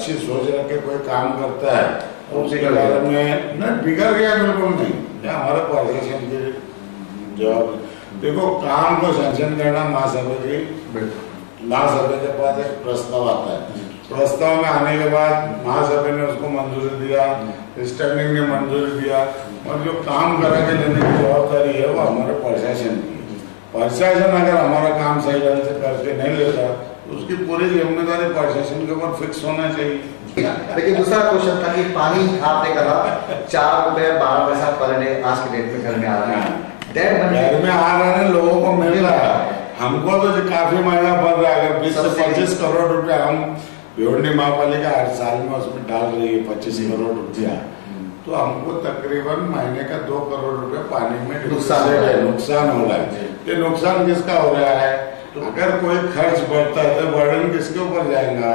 अच्छी सोच रख के कोई काम करता है तो उसके बारे में नहीं बिगड़ गया, बिल्कुल नहीं। क्या हमारे प्रशासन की जवाब, देखो काम को सैंक्शन करना महासभा की, महासभा के पास एक प्रस्ताव आता है, प्रस्ताव में आने के बाद महासभा ने उसको मंजूरी दिया, स्टैंडिंग ने मंजूरी दिया, और जो काम करा के लेने की जवाबदारी है वो हमारे प्रशासन की। प्रशासन अगर हमारा काम सही ढंग से करके नहीं लेता तो उसकी पूरी जिम्मेदारी प्रशासन के ऊपर फिक्स होना चाहिए। लेकिन दूसरा क्वेश्चन था कि पानी आपने कहा 4 रुपए 12 पैसा पर डे आज के डेट में घर में आ रहा है, घर में आ रहे हैं, लोगों को मिल रहा है, हमको तो काफी महंगा पड़ रहा है। अगर 20 से 25 करोड़ रुपया हम भिवंडी महापालिका हर साल में उसमें डाल रही है 25 करोड़ रुपया, तो हमको तकरीबन महीने का 2 करोड़ रुपया पानी में नुकसान हो रहा है। ये नुकसान किसका हो रहा है? अगर कोई खर्च बढ़ता है तो बर्डन किसके ऊपर जाएगा?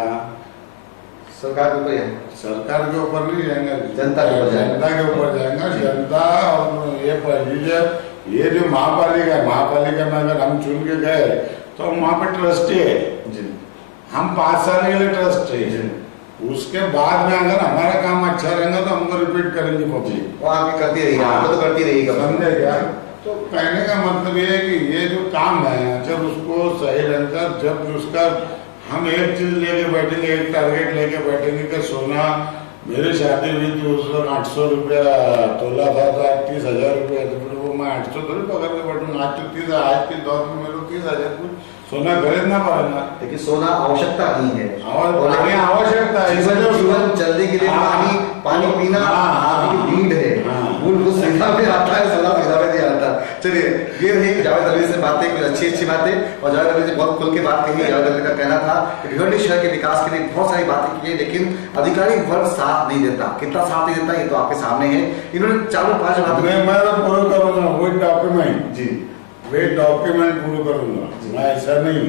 सरकार के ऊपर, सरकार के ऊपर नहीं जाएगा, जनता के ऊपर जाएगा। जनता और ये जो महापालिका में अगर हम चुन के गए तो हम वहाँ पे ट्रस्टी है, हम 5 साल के लिए ट्रस्टी है, उसके बाद में अगर हमारा काम अच्छा रहेगा तो हमको रिपीट करेंगे पब्लिक, वो आगे करती रहेगी, तो करती रहेगी, समझे क्या? तो कहने का मतलब ये है कि ये जो काम है जब उसको सही ढंग से, जब उसका हम एक चीज लेके बैठेंगे, एक टारगेट लेके बैठेंगे कि सोना, मेरी शादी हुई थी उस वक्त 800 रुपया तोला था, 30,000 रुपया, तो फिर वो मैं 800 थोड़ी पकड़ के बैठूंगा। आज तो 30, आज के दौर में मेरे को 30,000 कुछ सोना खरीदना पड़ेगा। लेकिन सोना आवश्यकता नहीं है, आवश्यकता है, जीवन चलने के लिए पानी पीना आपकी नीड है, मूलभूत सुविधा में आता है, सोना सुविधा में नहीं आता। चलिए, ये रही जावेद अली से बातें, कुछ अच्छी बातें, और जावेद अली से बहुत खुल के बात कही। जावेद अली का कहना था कि भिवंडी शहर के विकास के लिए बहुत सारी बातें की है, लेकिन अधिकारी वर्ग साथ नहीं देता। कितना साथ नहीं देता ये तो आपके सामने है। इन्होंने 4-5 बातें, मैं तो पूरा करूंगा वो डॉक्यूमेंट जी, वे डॉक्यूमेंट पूरा करूंगा, मैं ऐसा नहीं,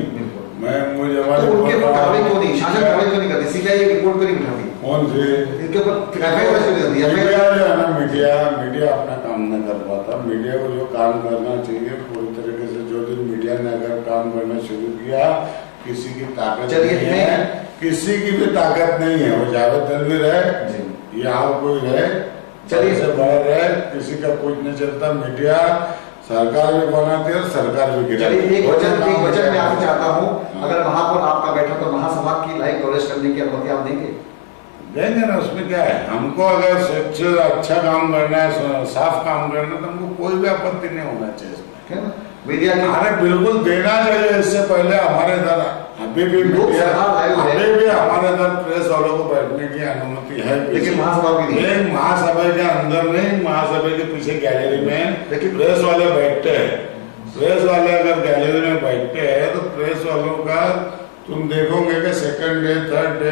मैं मुझे उनके ऊपर कार्रवाई क्यों नहीं, शासन कार्रवाई क्यों नहीं करती, सीबीआई रिपोर्ट क्यों नहीं उठाती? कौन से इनके ऊपर कार्रवाई क्यों नहीं करती? मीडिया अपना काम नहीं कर पाता। मीडिया को जो काम करना चाहिए पूरी तरीके से, जो दिन मीडिया ने अगर काम करना शुरू किया, किसी की ताकत नहीं है, किसी की भी ताकत नहीं है, वो जावेद अली रहे या कोई रहे, चलिए से बड़ा रहे, किसी का कुछ नहीं चलता। मीडिया सरकार भी बनाती है, सरकार भी गिराती है। एक वचन मैं आपसे चाहता हूँ, अगर महापौर आपका बैठा तो महासभा की लाइव कवरेज करने की अनुमति आप देंगे? देंगे ना, उसमें क्या है। हमको अगर स्वच्छ अच्छा काम करना है, साफ काम करना है, तो हमको कोई भी आपत्ति नहीं होना चाहिए। मीडिया अरे बिल्कुल देना चाहिए। इससे पहले हमारे इधर अभी भी हमारे इधर प्रेस वालों को बैठने की अनुमति है, लेकिन महासभा की नहीं। महासभा के अंदर नहीं, महासभा के पीछे गैलरी में प्रेस वाले बैठते हैं। प्रेस वाले अगर गैलरी में बैठते हैं तो प्रेस वालों का तुम देखोगे कि सेकंड डे, थर्ड डे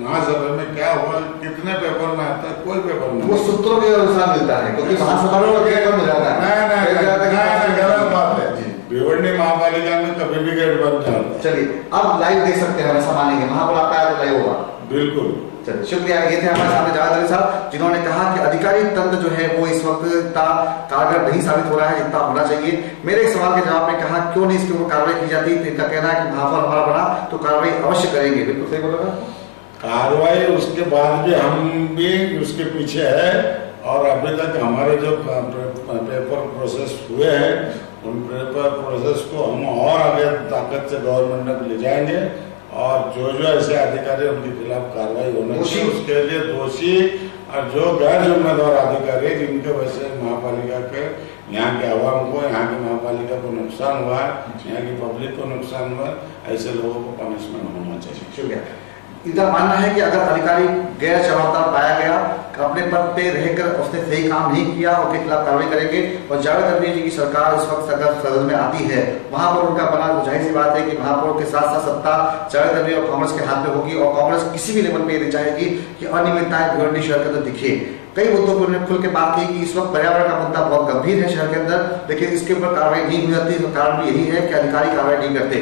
महासभा में क्या हुआ, कितने पेपर में आता है, कोई पेपर में, वो सूत्रों के अनुसार मिलता है, क्योंकि महासभा में कम हो जाता है। गलत बात है। भिवंडी महापालिका में कभी भी गेट बंद नहीं होता। चलिए, अब लाइव देख सकते हैं, ऐसा मानेंगे महापौर आपका आया तो लाइव होगा? बिल्कुल। चलिए, शुक्रिया। ये थे हमारे सामने जावेद अली साहब, जिन्होंने कहा कि अधिकारी तंत्र जो है वो इस वक्त इतना कारगर नहीं साबित हो रहा है जितना होना चाहिए। मेरे एक सवाल के जवाब में कहा क्यों नहीं इसके ऊपर कार्रवाई की जाती, तो इनका कहना है कि महापौर हमारा बना तो कार्रवाई अवश्य करेंगे। बिल्कुल सही बोला। कार्रवाई उसके बाद भी हम भी उसके पीछे है, और अभी तक हमारे जो पेपर प्रोसेस हुए हैं उन पेपर प्रोसेस को हम और आगे ताकत से गवर्नमेंट में ले जाएंगे, और जो ऐसे अधिकारी उनके खिलाफ कार्रवाई होना चाहिए, उसके लिए दोषी और जो गैर जिम्मेदार अधिकारी जिनके वजह से महापालिका के, यहाँ के आवाम को, यहाँ की महापालिका को नुकसान हुआ, यहाँ की पब्लिक को नुकसान हुआ, ऐसे लोगों को पनिशमेंट होना चाहिए। शुक्रिया। इनका मानना है कि अगर अधिकारी गैर जवाबदार पाया गया, अपने पद पे रहकर उसने सही काम नहीं किया, उसके खिलाफ कार्रवाई करेंगे। और जावेद अली जी की सरकार इस वक्त अगर सदन में आती है, वहां पर उनका बना, जाहिर सी बात है कि महापौर के साथ साथ सत्ता जावेद अली और कांग्रेस के हाथ में होगी, और कांग्रेस किसी भी लेवल पे ये चाहेगी कि अनियमितताएं भिवंडी शहर के अंदर दिखे। कई मुद्दों पर उन्होंने खुल के बात की कि इस वक्त पर्यावरण का मुद्दा बहुत गंभीर है शहर के अंदर, लेकिन इसके ऊपर कार्रवाई नहीं हो जाती। तो कारण यही है कि अधिकारी कार्रवाई नहीं करते।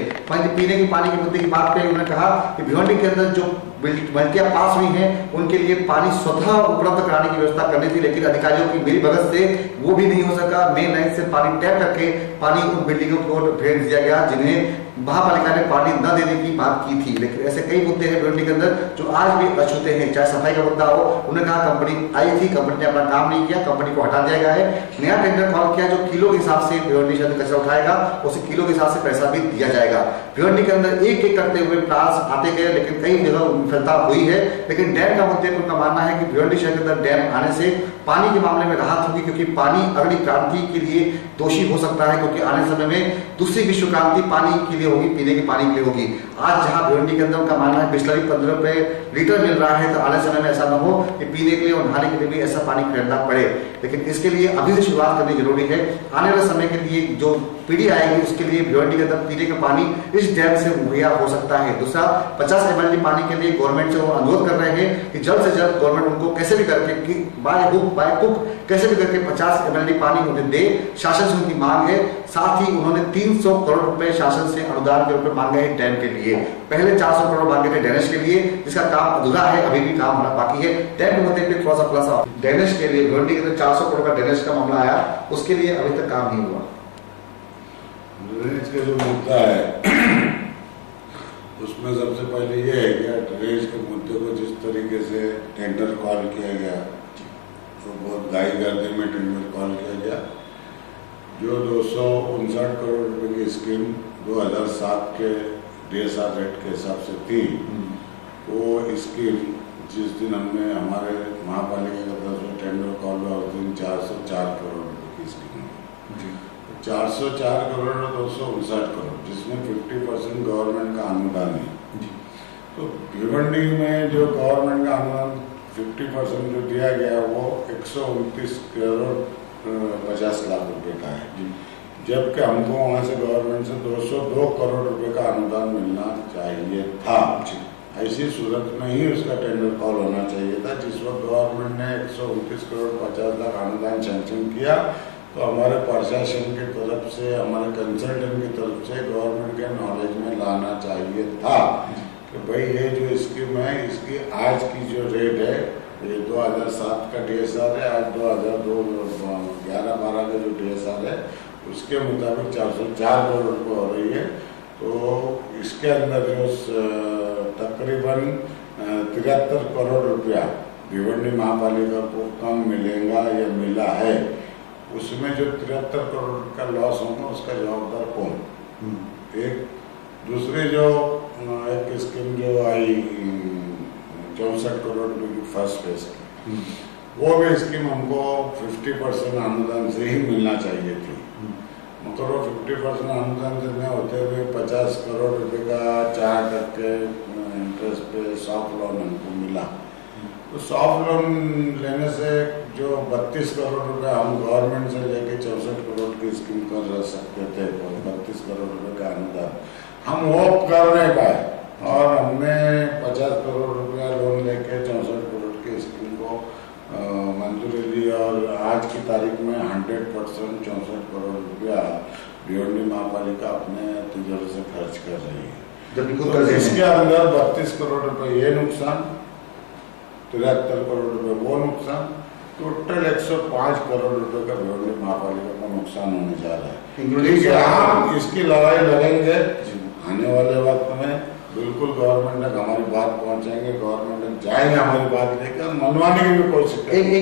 पीने के पानी के मुद्दे की बात पे उन्होंने कहा कि भिवंडी के अंदर जो बल्कियां पास हुई हैं उनके लिए पानी स्वतः उपलब्ध कराने की व्यवस्था करनी थी, लेकिन अधिकारियों की मिली भगत से वो भी नहीं हो सका। मेन लाइन से पानी टैप करके पानी उन बिल्डिंगों को भेज दिया गया जिन्हें महापालिका ने पानी न देने की बात की थी, लेकिन ऐसे कई मुद्दे हैं भिवंडी के अंदर जो आज भी अछूते हैं। चाहे सफाई का मुद्दा हो, उन्होंने कहा कंपनी आई थी, कंपनी ने अपना काम नहीं किया, कंपनी को हटा दिया गया है। नया टेंडर कॉल किया जो किलो के हिसाब से भिवंडी शहर में कचरा उठाएगा, उसे किलो के हिसाब से पैसा भी दिया जाएगा। भिवंडी के अंदर एक एक करते हुए प्लान्स आते गए, लेकिन कई जगह विफलता हुई है। लेकिन डैम का मुद्दे पर उनका मानना है कि भिवंडी शहर के अंदर डैम आने से पानी के मामले में राहत होगी, क्योंकि पानी अगली क्रांति के लिए दोषी हो सकता है, क्योंकि आने समय में दूसरी विश्व क्रांति पानी के लिए होगी, पीने के पानी के लिए होगी। आज जहां भिवंडी के अंदर उनका मानना है बिस्लरी 15 रुपए लीटर मिल रहा है, तो आने समय में ऐसा न हो कि पीने के लिए और नहाने के लिए भी ऐसा पानी खरीदना पड़े। लेकिन इसके लिए अभी से शुरुआत करनी जरूरी है। आने वाले समय के लिए जो पीढ़ी आएगी उसके लिए भिवंडी के अंदर पीने का पानी इस डैम से मुहैया हो सकता है। दूसरा, 50 ml पानी के लिए गवर्नमेंट से वो अनुरोध कर रहे हैं कि जल्द से जल्द गवर्नमेंट उनको कैसे भी करके बाय हुक बाय कुक कैसे भी करके 50 ml पानी उन्हें दे। शासन से उनकी मांग है। साथ ही उन्होंने 300 करोड़ रुपए शासन से अनुदान के रूप में मांगे हैं डैम के लिए। पहले 400 करोड़ मांगे थे ड्रेनेज के लिए, जिसका काम अधूरा है, अभी भी काम होना बाकी है। डैम के मुद्दे पे थोड़ा सा खुलासा, ड्रेनेज के लिए भिवंडी के अंदर 400 करोड़ का ड्रेनेज का मामला आया, उसके लिए अभी तक काम नहीं हुआ। ड्रेनेज का जो मुद्दा है उसमें सबसे पहले ये है कि ड्रेनेज के मुद्दे को जिस तरीके से टेंडर कॉल किया गया, तो बहुत घाई गर्दी में टेंडर कॉल किया गया। जो 259 करोड़ रुपए की स्कीम 2007 के DSR रेट के हिसाब से थी, वो स्कीम जिस दिन हमने हमारे महापालिका की तरफ से टेंडर कॉल हुआ उस दिन 404 करोड़ रुपए की स्कीम हुई। 404 करोड़ और 259 करोड़, जिसमें 50% गवर्नमेंट का अनुदान है। तो भिवंडी में जो गवर्नमेंट का अनुदान 50% जो दिया गया वो 129 करोड़ 50 लाख रुपए का है, जबकि हमको वहाँ से गवर्नमेंट से 202 करोड़ रुपए का अनुदान मिलना चाहिए था। ऐसी सूरत में ही उसका टेंडर कॉल होना चाहिए था। जिस वक्त गवर्नमेंट ने 129 करोड़ 50 लाख अनुदान सैंक्शन किया, तो हमारे प्रशासन की तरफ से, हमारे कंसल्टेंट की तरफ से गवर्नमेंट के नॉलेज में लाना चाहिए था कि भाई ये जो स्कीम है, इसकी आज की जो रेट है, ये 2007 का DSR है, आज 2011-12 का जो DSR है उसके मुताबिक 404 करोड़ रुपये हो रही है। तो इसके अंदर जो तकरीबन 73 करोड़ रुपया भिवंडी महापालिका को कम मिलेगा या मिला है, उसमें जो 73 करोड़ का लॉस होगा उसका जवाबदार कौन? एक दूसरी जो एक स्कीम जो आई 64 करोड़ रुपए की फर्स्ट फेज की, वो भी स्कीम हमको 50% अनुदान से ही मिलना चाहिए थी, मगर वो 50% अनुदान से न होते हुए 50 करोड़ रुपए का 4% इंटरेस्ट पे सॉफ्ट लोन हमको मिला। तो सॉफ्ट लोन लेने से जो 32 करोड़ रुपए हम गवर्नमेंट से लेके 64 करोड़ की स्कीम कर सकते थे, और 32 करोड़ रुपए का अनुदान हम वो कर नहीं पाए, और हमने 50 करोड़ रुपया लोन लेके 64 करोड़ की स्कीम को मंजूरी दी, और आज की तारीख में 100% 64 करोड़ रुपया भिवंडी महापालिका अपने तिजोरी से खर्च कर रही है। तो इसके अंदर 32 करोड़ रुपए ये नुकसान, 73 करोड़ रुपए वो नुकसान, टोटल 105 करोड़ रुपए का भिवंडी महापालिका का नुकसान होने जा रहा है। हम इसकी लड़ाई लड़ेंगे आने वाले वक्त में, बिल्कुल गवर्नमेंट तक हमारी बात पहुंचाएंगे, गवर्नमेंट तक जाएंगे हमारी बात लेकर, मनवाने की भी कोशिश करेंगे।